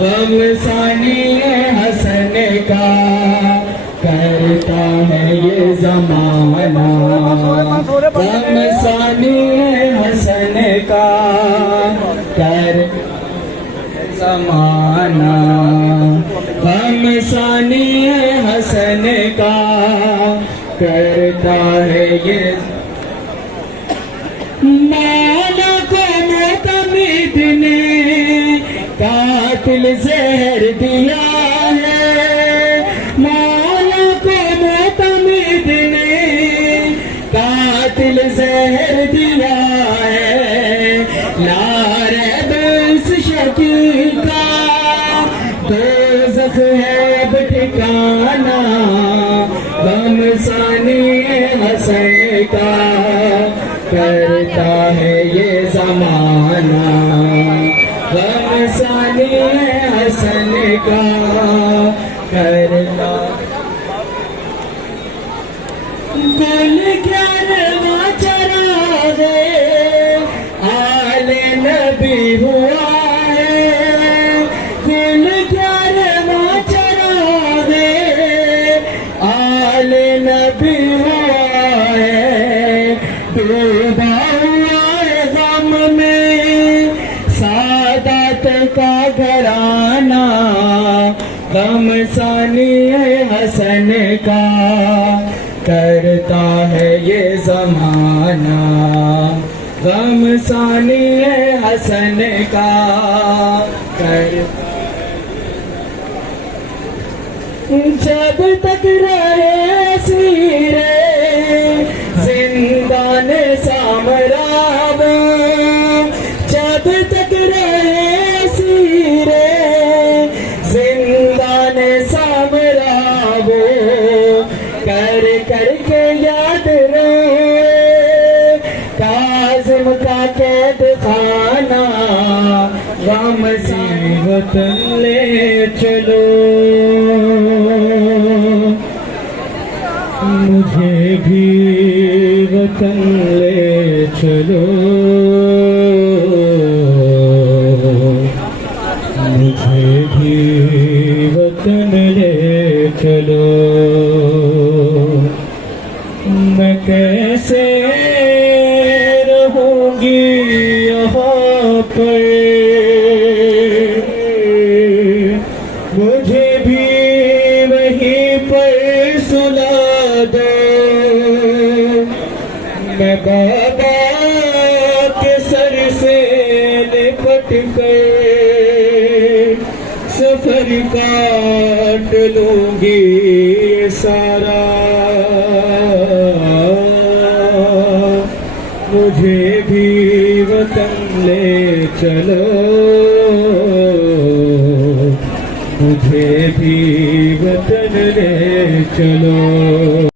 गम सानिए हसन का करता है ये जमाना, गम सानिए हसन का कर जमाना, गम सानिए हसन का करता है ये मौला को मोतमिद ने कातिल जहर दिया है, मौला को मोतमिद ने कातिल जहर दिया है। लारब इस शकी का दोज़ख है अब ठिकाना, गम सानिए हसन का करता है ये जमाना, गम सानिए हसन का करता। गुल ग्यारहवा चरागे आले नबी हुआ है, गुल ग्यारहवा चरागे आले नबी हुआ है। डूबा हुआ है गम में सादात का घराना, गम सानिए हसन का करता है ये जमाना, गम सानिए हसन का करता। जब तक रहे सीरे जिंदान सामराब, जब तक रहे सीरे जिंदान सामराब, कर करके याद रहे काजिम का कैद खाना, गम से वतन ले चलो मुझे भी वतन ले चलो, मुझे भी वतन ले चलो। मैं कैसे रहूंगी यहाँ पर, मुझे भी वहीं पर सुला दो। मैं बाबा के सर से लिपट कर सफर काट लूंगी सारा, मुझे भी वतन ले चलो, मुझे भी वतन ले चलो।